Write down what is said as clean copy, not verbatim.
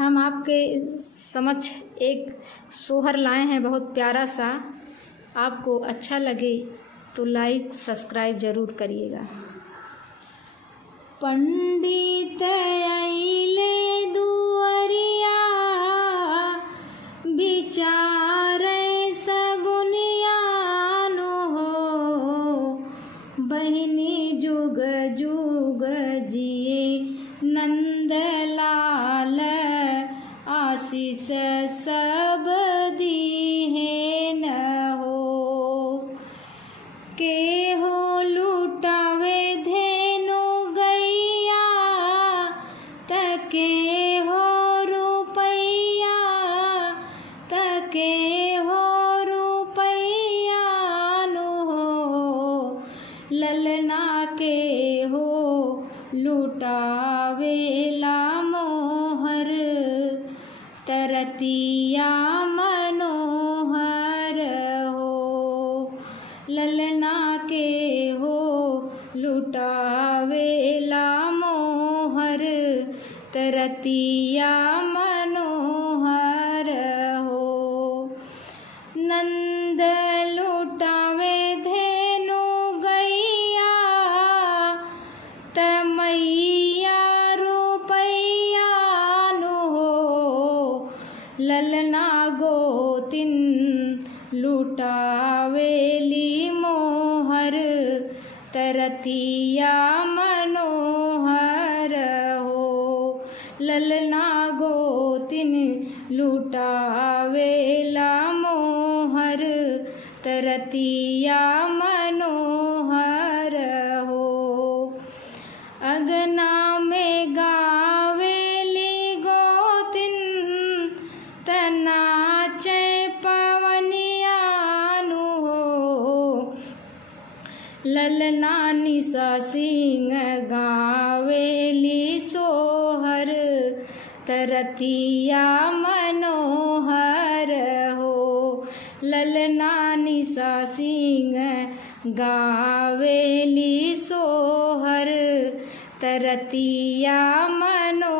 हम आपके समक्ष एक सोहर लाए हैं बहुत प्यारा सा। आपको अच्छा लगे तो लाइक सब्सक्राइब ज़रूर करिएगा। पंडित अइले दुअरिया विचारे सगुनियानु हो, बहिनी जुग जुग जिए नंदलाल आशीष सब दीहे न हो। के हो लुटावे धेनु गैया तके हो रुपैया, तके हो रुपैया नु हो, ललना के हो लुटावेला मोहर, तरतिया मनोहर हो। ललना के हो लुटावेला मोहर, तरतिया मनोहर हो। नंद लुटावे धेनु गैया तमैया रुपैया नु हो, ललना गोतिन लुटावेली मोहर, तरतिया मनोहर हो। ललना गोतिन लुटावेला मोहर, तरतिया मनोहर हो। अगना में गावेली गोतिन तनाचे पवनिया नु हो, ललना निशा सिंह गावेली सोहर, तरतिया मनोहर हो। ललना निशा सिंह गावेली सोहर, तरतिया मनो